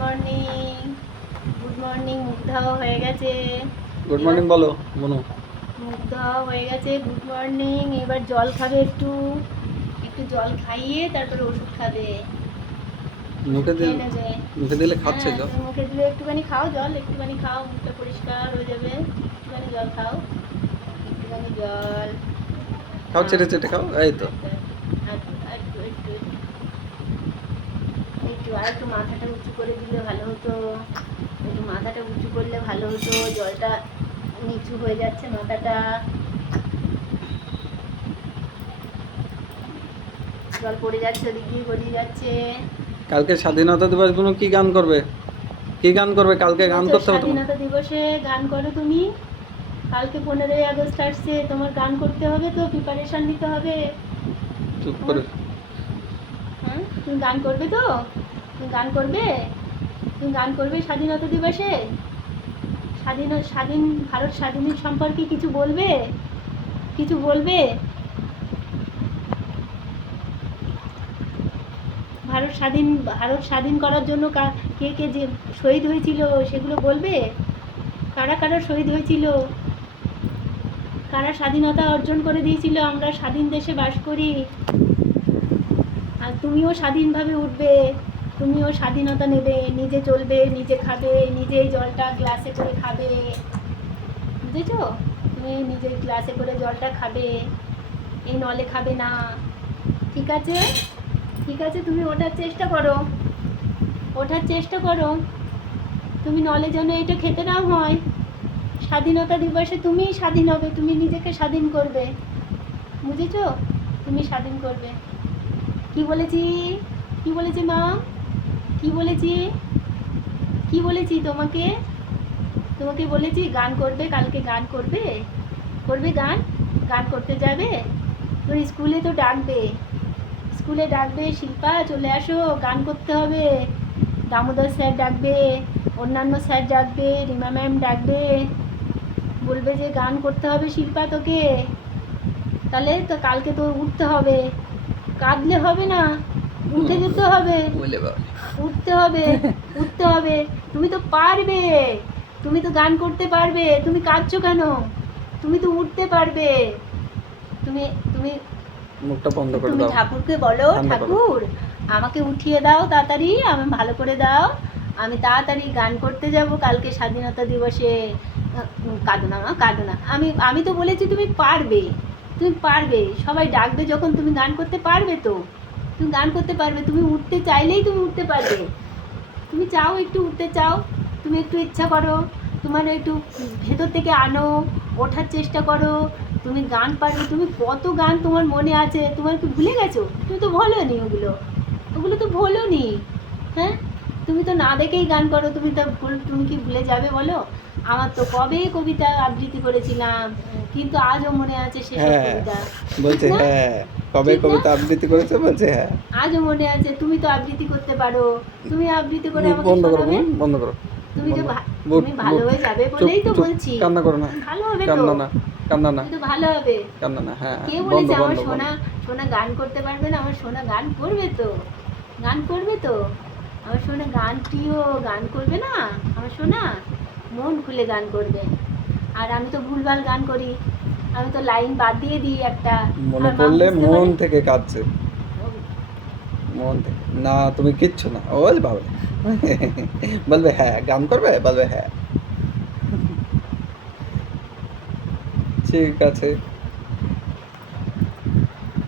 Morning. Good morning. মুখ ধোয়া হয়ে গেছে। গুড মর্নিং বলো মনু। মুখ ধোয়া হয়ে গেছে, গুড মর্নিং। এবার জল খাবে, একটু একটু জল খাইয়ে তারপরে ওষুধ খাবে। ওষুধ মুখে খেয়ে দিলে নেবে। খাচ্ছে হ্যাঁ, জল। তুমি মুখে দিলে একটুখানি খাও জল, একটুখানি খাও, মুখটা পরিষ্কার হয়ে যাবে। একটুখানি জল খাও, একটুখানি জল খাও, খাও। চেটে চেটে খাও, এই তো। একটু একটু একটু একটু আর একটু মাথাটা উঁচু করে দিলে ভালো হতো। একটু মাথাটা উঁচু করলে ভালো হতো। জলটা নিচু হয়ে যাচ্ছে মাথাটা। জল পড়ে যাচ্ছে, ওদিক দিয়ে গড়িয়ে যাচ্ছে। কালকে স্বাধীনতা দিবস গুলো কি গান করবে? কি গান করবে কালকে? গান করতে হবে তোমার। স্বাধীনতা দিবসে গান করো তুমি। কালকে 15ই আগস্ট আসছে, তোমার গান করতে হবে তো, প্রিপারেশন নিতে হবে। চুপ করে। হ্যাঁ, তুমি গান করবে তো? তুমি গান করবে? তুমি গান করবে স্বাধীনতা দিবসে? স্বাধীন ভারত স্বাধীনের সম্পর্কে কিছু বলবে? কিছু বলবে? ভারত স্বাধীন করার জন্য কে কে যে শহীদ হয়েছিল সেগুলো বলবে? কারা কারা শহীদ হয়েছিল? কারা স্বাধীনতা অর্জন করে দিয়েছিল? আমরা স্বাধীন দেশে বাস করি। আর তুমিও স্বাধীনভাবে উঠবে, তুমিও স্বাধীনতা নেবে, নিজে চলবে, নিজে খাবে, নিজেই জলটা গ্লাসে করে খাবে। বুঝেছো? তুমি নিজে গ্লাসে করে জলটা খাবে, এই নলে খাবে না। ঠিক আছে? ঠিক আছে, তুমি ওঠার চেষ্টা করো, ওঠার চেষ্টা করো। তুমি নলে যেন এটা খেতে না হয়। স্বাধীনতা দিবসে তুমিই স্বাধীন হবে, তুমি নিজেকে স্বাধীন করবে। বুঝেছো? তুমি স্বাধীন করবে। কি বলেছি? কি বলেছি মা? কি বলেছি? কি বলেছি তোমাকে? তোমাকে বলেছি গান করবে, কালকে গান করবে। করবে গান? গান করতে যাবে? তোর স্কুলে তো ডাকবে, স্কুলে ডাকবে, শিল্পা চলে আসো, গান করতে হবে। দামোদর স্যার ডাকবে, অন্যান্য স্যার ডাকবে, রিমা ম্যাম ডাকবে, বলবে যে গান করতে হবে শিল্পা তোকে। তাহলে তো কালকে তো উঠতে হবে, কাঁদলে হবে না, উঠে যেতে হবে। উঠতে হবে, উঠতে হবে। তুমি তো পারবে, তুমি তো গান করতে পারবে, তুমি কাঁদছো কেন? তুমি তো উঠতে পারবে। তুমি তুমি মুখটা বন্ধ করে তুমি দাও। ঠাকুরকে বলো, ঠাকুর আমাকে উঠিয়ে দাও তাড়াতাড়ি, আমি ভালো করে দাও, আমি তাড়াতাড়ি গান করতে যাব কালকে স্বাধীনতা দিবসে। কাঁদো না মা, কাঁদো না। আমি তো বলেছি তুমি পারবে, তুমি পারবে। সবাই ডাকবে যখন তুমি গান করতে পারবে তো, তুমি গান করতে পারবে। তুমি উঠতে চাইলেই তুমি উঠতে পারবে। তুমি চাও, একটু উঠতে চাও, তুমি একটু ইচ্ছা করো, তোমার একটু ভেতর থেকে আনো, ওঠার চেষ্টা করো। তুমি গান পারবে, তুমি কত গান তোমার মনে আছে, তোমার কি ভুলে গেছো? তুমি তো ভোলোনি ওগুলো, ওগুলো তো ভোলোনি। হ্যাঁ, তুমি তো না দেখেই গান করো, তুমি কি ভুলে যাবে বলো? আমার তো কবে কবিতা আবৃত্তি করেছিলাম, কিন্তু আজও মনে আছে সেসব কবিতা। বলছে হ্যাঁ, কবে কবিতা আবৃত্তি করেছে বলছে হ্যাঁ। আজও মনে আছে। তুমি তো আবৃত্তি করতে পারো, তুমি আবৃত্তি করে আমাকে বন্ধ করো, শোনাবে। বন্ধ করো। তুমি যে তুমি ভালো হয়ে যাবে বলেই তো বলছি। কান্না করো না, ভালো হবে তো, কান্না না, কান্না না, তুমি তো ভালো হবে। কান্না না। হ্যাঁ, কে বন্ধ বলেছে আমার বন্ধ বন্ধ। সোনা? সোনা গান করতে পারবে না? আমার সোনা গান করবে তো, গান করবে তো। আমার সোনা গান, প্রিয় গান করবে না আমার সোনা, মন খুলে গান করবে। আর আমি তো ভুলভাল গান করি, আমি তো লাইন বাদ দিয়ে দিই একটা। মনে আমার মা পড়লে বুঝতে মন পারে। থেকে কাঁদছে, মন থেকে না। তুমি কিচ্ছু না, ও বাবা। বলবে হ্যাঁ, গান করবে, বলবে হ্যাঁ। ঠিক আছে।